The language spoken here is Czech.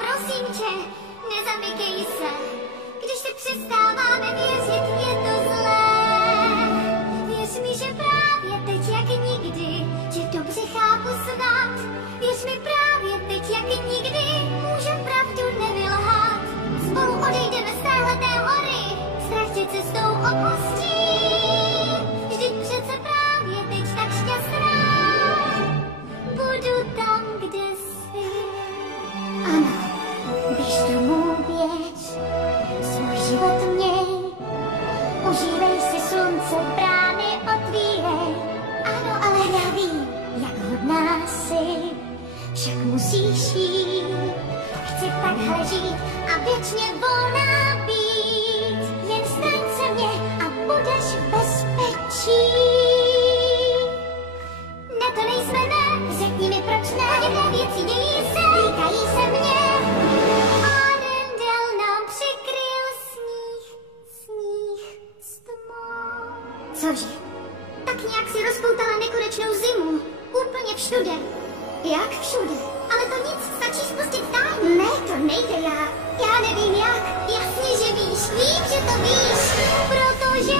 prosím tě, nezamykej se. Když se přestáváme věřit, je to zlé. Věř mi, že právě teď, jak nikdy, že dobře chápu snad. Věř mi právě teď, jak nikdy, můžem pravdu nevylhat. Spolu odejdeme z téhleté hory, strach tě cestou opustí. Vždyť přece právě teď tak šťastná, budu tam, kde jsi. Ano, běž domů, běž, svůj život měj. Užívej si slunce, brány otvírej. Ano, ale já vím, jak hodná jsi, však musíš jít. Chci takhle žít a věčně volná být. Jen staň se mě a budeš v bezpečí. Ne, to nejsme, ne, řekni mi proč ne. Některé věci dějí se, týkají se mě. Arendel nám přikryl sníh s tmou. Cože? Tak nějak si rozpoutala nekonečnou zimu. Úplně všude. Jak všude? Ale to nic, stačí spustit tajný. Ne, to nejde já nevím jak. Jasně, že víš, vím, že to víš. Protože